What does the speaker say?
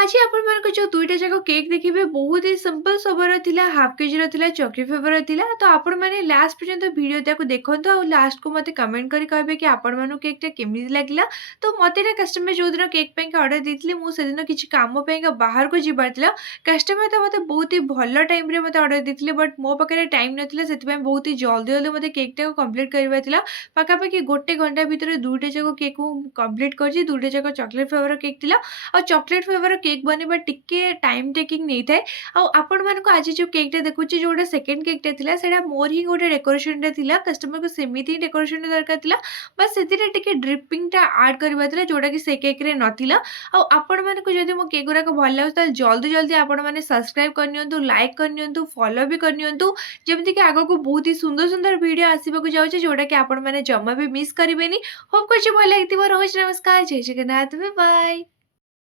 आज आपण ମାନଙ୍କୁ ଯୋଉ 2ଟା ଯାକ କେକ୍ ଦେଖିବେ ବହୁତ ହି ସିମ୍ପଲ ସ୍ୱଭାବର ଥିଲା, ହାଫ୍ କେଜିର ଥିଲା, ଚକୋଲେଟ୍ ଫ୍ଲେଭରର ଥିଲା। ତ ଆପଣମାନେ ଲାଷ୍ଟ ପର୍ଯ୍ୟନ୍ତ ଭିଡିଓଟାକୁ ଦେଖନ୍ତୁ ଆଉ ଲାଷ୍ଟକୁ ମୋତେ କମେଣ୍ଟ କରି କହିବେ କି ଆପଣମାନଙ୍କୁ କେକ୍‌ଟା କେମିତି ଲାଗିଲା। ତ ମୋତେ ନା କଷ୍ଟମର ଯୋଉଦିନ କେକ୍ ପାଇଁକା ଅର୍ଡର ଦେଇଥିଲେ ମୁଁ ସେଦିନ କିଛି କାମ ପାଇଁକା ବାହାରକୁ ଯିବାର ଥିଲା। କଷ୍ଟମର ତ ମୋତେ ବହୁତ ହି ଭଲ ଟାଇମରେ ମୋତେ ଅର୍ଡର ଦେଇଥିଲେ ବଟ୍ ମୋ ପାଖରେ ଟାଇମ୍ ନଥିଲା ସେଥିପାଇଁ ବହୁତ ହି ଜଲ୍ଦି ଜଲ୍ଦି ମୋତେ କେକ୍‌ଟାକୁ କମ୍ପ୍ଲିଟ୍ କରିବାର ଥିଲା। ପାଖାପାଖି 1 ଘଣ୍ଟା ଭିତରେ 2ଟା ଯାକ କେକ୍ ମୁଁ କମ୍ପ୍ଲିଟ୍ କରିଛି। 2ଟା ଯାକ ଚକୋଲେଟ୍ ଫ୍ଲେଭରର କେକ୍ ଥିଲା। ଆଉ ଚକୋଲେଟ୍ ଫ୍ଲେଭରର କେକ୍ ବନେଇବା ଟିକେ ଟାଇମ୍ ଟେକିଂ ନେଇଥାଏ। ଆଉ ଆପଣମାନଙ୍କୁ ଆଜି ଯୋଉ କେକ୍‌ଟା ଦେଖୁଛି ଯୋଉଟା ସେକେଣ୍ଡ କେକ୍‌ଟା ଥିଲା ସେଇଟା ମୋର ହିଁ ଗୋଟେ ଡେକୋରେସନଟେ ଥିଲା। କଷ୍ଟମରକୁ ସେମିତି ହିଁ ଡେକୋରେସନଟା ଦରକାର ଥିଲା। ବାସ୍ ସେଥିରେ ଟିକେ ଡ୍ରିପିଂଟା ଆଡ୍ କରିବାର ଥିଲା ଯୋଉଟାକି ସେ କେକ୍‌ରେ ନଥିଲା। ଆଉ ଆପଣମାନଙ୍କୁ ଯଦି ମୋ କେକ୍ ଗୁରାକ ଭଲ ଲାଗୁଛି ତାହେଲେ ଜଲ୍ଦି ଜଲ୍ଦି ଆପଣମାନେ ସବସ୍କ୍ରାଇବ୍ କରିନିଅନ୍ତୁ, ଲାଇକ୍ କରିନିଅନ୍ତୁ, ଫଲୋ ବି କରିନିଅନ୍ତୁ। ଯେମିତିକି ଆଗକୁ ବହୁତ ହି ସୁନ୍ଦର ସୁନ୍ଦର ଭିଡିଓ ଆସିବାକୁ ଯାଉଛି ଯୋଉଟାକି ଆପଣମାନେ ଜମା ବି ମିସ୍ କରିବେନି। ହୋପ୍ କରୁଛି ଭଲ ଲାଗିଥିବ। ରହୁଛି ନମସ୍କାର। ଜୟ ଜଗନ୍ନାଥ। Bye bye.